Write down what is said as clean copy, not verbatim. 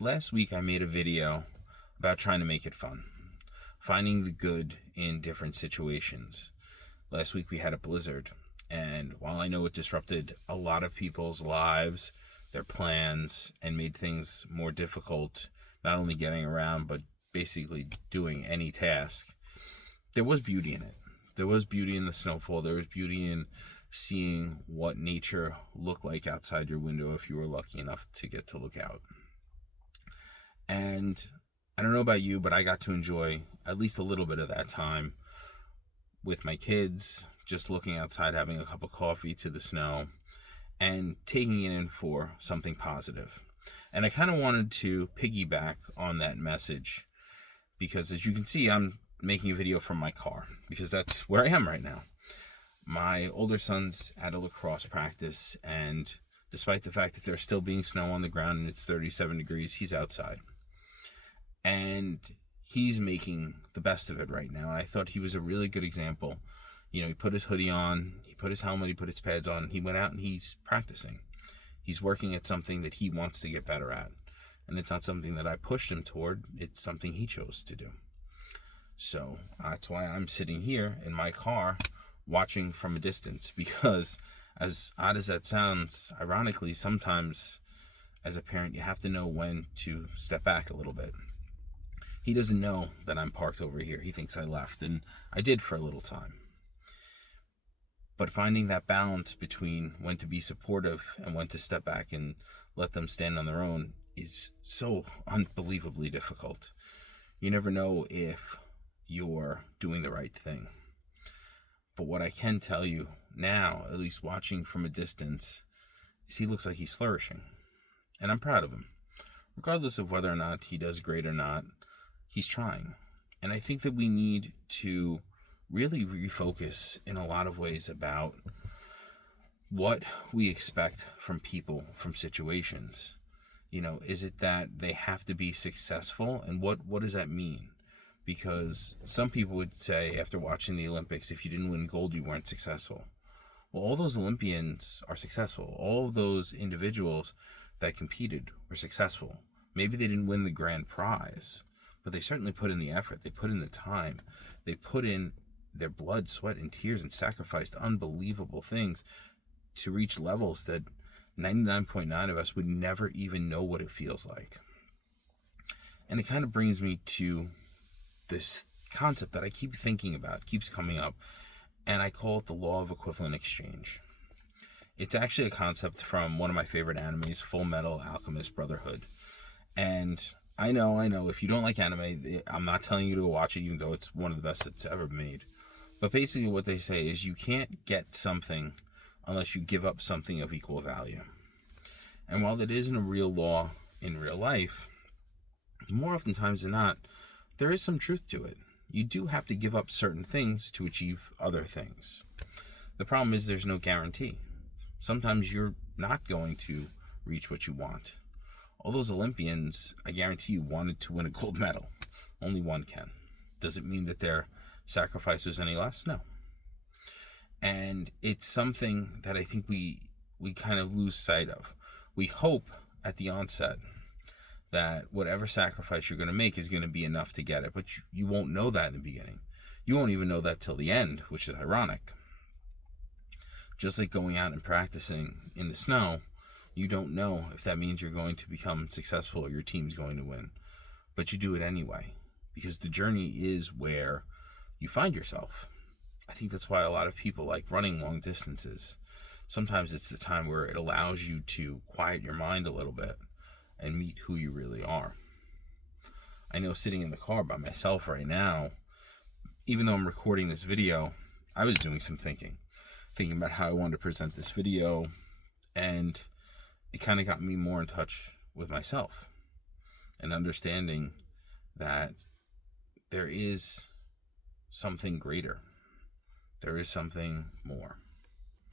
Last week I made a video about trying to make it fun, finding the good in different situations. Last week we had a blizzard, and while I know it disrupted a lot of people's lives, their plans, and made things more difficult, not only getting around, but basically doing any task, there was beauty in it. There was beauty in the snowfall. There was beauty in seeing what nature looked like outside your window if you were lucky enough to get to look out. And I don't know about you, but I got to enjoy at least a little bit of that time with my kids, just looking outside, having a cup of coffee to the snow, and taking it in for something positive. And I kind of wanted to piggyback on that message because, as you can see, I'm making a video from my car because that's where I am right now. My older son's at a lacrosse practice, and despite the fact that there's still being snow on the ground and it's 37 degrees, he's outside. And he's making the best of it right now. And I thought he was a really good example. You know, he put his hoodie on, he put his helmet, he put his pads on, he went out and he's practicing. He's working at something that he wants to get better at. And it's not something that I pushed him toward, it's something he chose to do. So that's why I'm sitting here in my car watching from a distance, because as odd as that sounds, ironically, sometimes as a parent you have to know when to step back a little bit. He doesn't know that I'm parked over here. He thinks I left, and I did for a little time. But finding that balance between when to be supportive and when to step back and let them stand on their own is so unbelievably difficult. You never know if you're doing the right thing. But what I can tell you now, at least watching from a distance, is he looks like he's flourishing. And I'm proud of him. Regardless of whether or not he does great or not, he's trying. And I think that we need to really refocus in a lot of ways about what we expect from people, from situations. You know, is it that they have to be successful? And what does that mean? Because some people would say after watching the Olympics, if you didn't win gold, you weren't successful. Well, all those Olympians are successful. All of those individuals that competed were successful. Maybe they didn't win the grand prize, but they certainly put in the effort. They put in the time. They put in their blood, sweat, and tears and sacrificed unbelievable things to reach levels that 99.9% of us would never even know what it feels like. And it kind of brings me to this concept that I keep thinking about, keeps coming up, and I call it the law of equivalent exchange. It's actually a concept from one of my favorite animes, Full Metal Alchemist Brotherhood. And I know, if you don't like anime, I'm not telling you to go watch it, even though it's one of the best that's ever made. But basically what they say is you can't get something unless you give up something of equal value. And while that isn't a real law in real life, more oftentimes than not, there is some truth to it. You do have to give up certain things to achieve other things. The problem is there's no guarantee. Sometimes you're not going to reach what you want. All those Olympians, I guarantee you, wanted to win a gold medal. Only one can. Does it mean that their sacrifice was any less? No. And it's something that I think we kind of lose sight of. We hope at the onset that whatever sacrifice you're going to make is going to be enough to get it, but you won't know that in the beginning. You won't even know that till the end, which is ironic. Just like going out and practicing in the snow, you don't know if that means you're going to become successful or your team's going to win. But you do it anyway, because the journey is where you find yourself. I think that's why a lot of people like running long distances. Sometimes it's the time where it allows you to quiet your mind a little bit and meet who you really are. I know sitting in the car by myself right now, even though I'm recording this video, I was doing some thinking about how I wanted to present this video, and it kind of got me more in touch with myself and understanding that there is something greater. There is something more.